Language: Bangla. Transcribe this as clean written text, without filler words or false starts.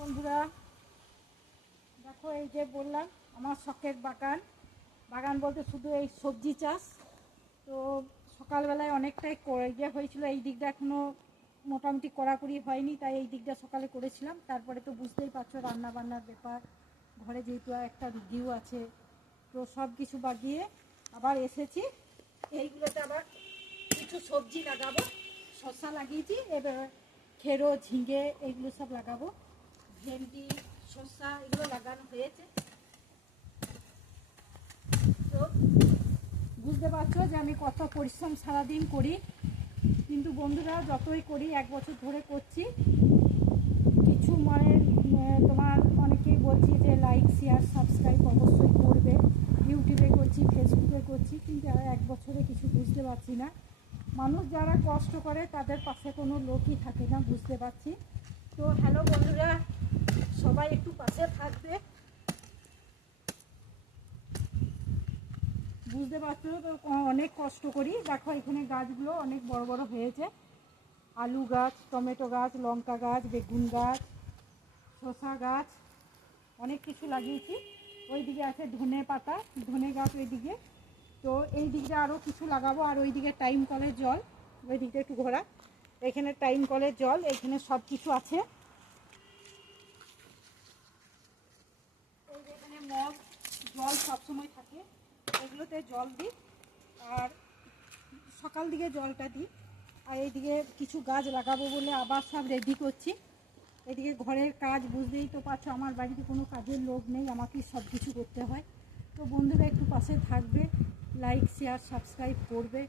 বন্ধুরা, দেখো এই যে বললাম আমার শখের বাগান বলতে শুধু এই সবজি চাষ। তো সকালবেলায় অনেকটাই হয়েছিল, এই দিকটা এখনও মোটামুটি কড়াকড়ি হয়নি, তাই এই দিকটা সকালে করেছিলাম। তারপরে তো বুঝতেই পারছো রান্না বান্নার ব্যাপার, ঘরে যেহেতু একটা রুগীও আছে, তো সব কিছু বাগিয়ে আবার এসেছি। এইগুলোতে আবার কিছু সবজি লাগাবো, শসা লাগিয়েছি, এবার খেরো ঝিঙে এইগুলো সব লাগাবো, ভেন্ডি শসা এগুলো লাগানো হয়েছে। তো বুঝতে পারছো যে আমি কত পরিশ্রম সারাদিন করি, কিন্তু বন্ধুরা যতই করি, 1 বছর ধরে করছি, কিছু তোমার অনেকেই বলছি যে লাইক শেয়ার সাবস্ক্রাইব অবশ্যই করবে, ইউটিউবে করছি ফেসবুকে করছি, কিন্তু 1 বছরে কিছু বুঝতে পারছি না। মানুষ যারা কষ্ট করে তাদের পাশে কোনো লোকই থাকে না, বুঝতে পারছি। তো হ্যালো বন্ধুরা, সবাই একটু পাশে থাকবে, বুঝতে পারছো তো অনেক কষ্ট করি। দেখো এখানে গাছগুলো অনেক বড় বড় হয়েছে, আলু গাছ, টমেটো গাছ, লঙ্কা গাছ, বেগুন গাছ, শসা গাছ, অনেক কিছু লাগিয়েছি। ওইদিকে আছে ধনে পাতা, ধনে গাছ ওইদিকে। তো এই দিকটা আরও কিছু লাগাবো, আর ওইদিকে টাইম কলের জল, ওই দিকটা একটু ঘোরা, এখানে টাইম কলের জল, এখানে সব কিছু আছে। এই যে এখানে মগ, জল সবসময় থাকে, এগুলোতে জল দিই, আর সকাল দিকে জলটা দিই। আর এইদিকে কিছু গাছ লাগাবো বলে আবার সব রেডি করছি। এদিকে ঘরের কাজ বুঝতেই তো পারছো, আমার বাড়িতে কোনো কাজের লোক নেই, আমাকেই সব কিছু করতে হয়। তো বন্ধুরা একটু পাশে থাকবে, লাইক শেয়ার সাবস্ক্রাইব করবে,